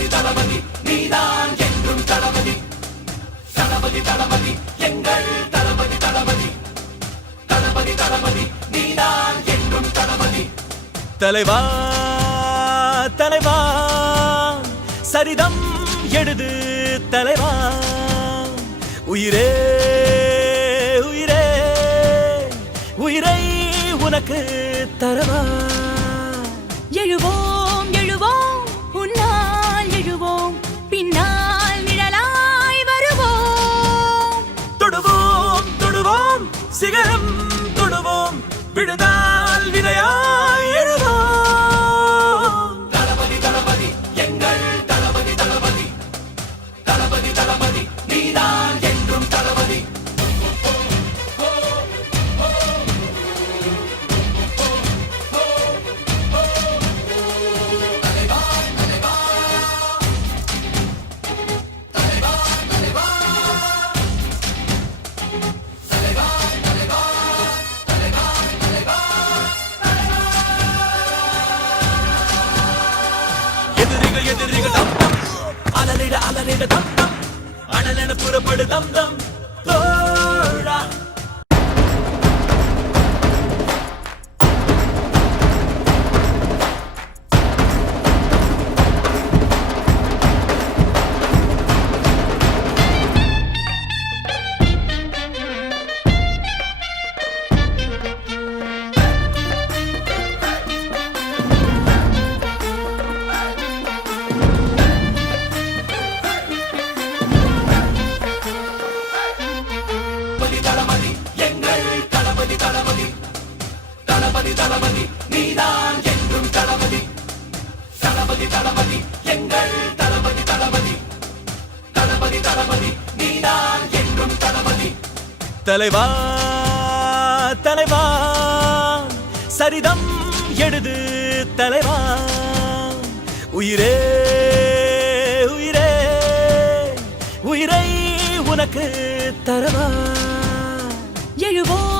தளபதி தளபதி நீதான் என்றும் தளபதி தளபதி தளபதி எங்கள் தளபதி தளபதி தளபதி தளபதி நீதான் என்றும் தளபதி தலைவா தலைவா சரிதம் எழுது தலைவா உயிரே உயிரே உயிரை உனக்கு தரவா எழுவோம் எழுவோம் உன்னால் எழுவோம் பின்னால் நிழலாய் வருவோம் தொடுவோம் தொடுவோம் சிகரம் தொடுவோம் விடுதால் விதையாய் எழுவோம் தளபதி தளபதி எங்கள் தளபதி தளபதி தளபதி தளபதி நீதான் என்றும் தளபதி எதிரிகள் எதிரிகள் தம் தம் அலறிட அலறிட தம் தம் அனலென புறப்படு தம் தம் தோழா தளபதி எங்கள் தளபதி தளபதி தளபதி தளபதி நீதான் என்றும் தளபதி தளபதி தளபதி எங்கள் தளபதி தளபதி தளபதி தளபதி நீதான் என்றும் தளபதி தலைவா தலைவா சரிதம் எழுது தலைவா உயிரே உயிரே உயிரை உனக்கு தரவா எழுவோம்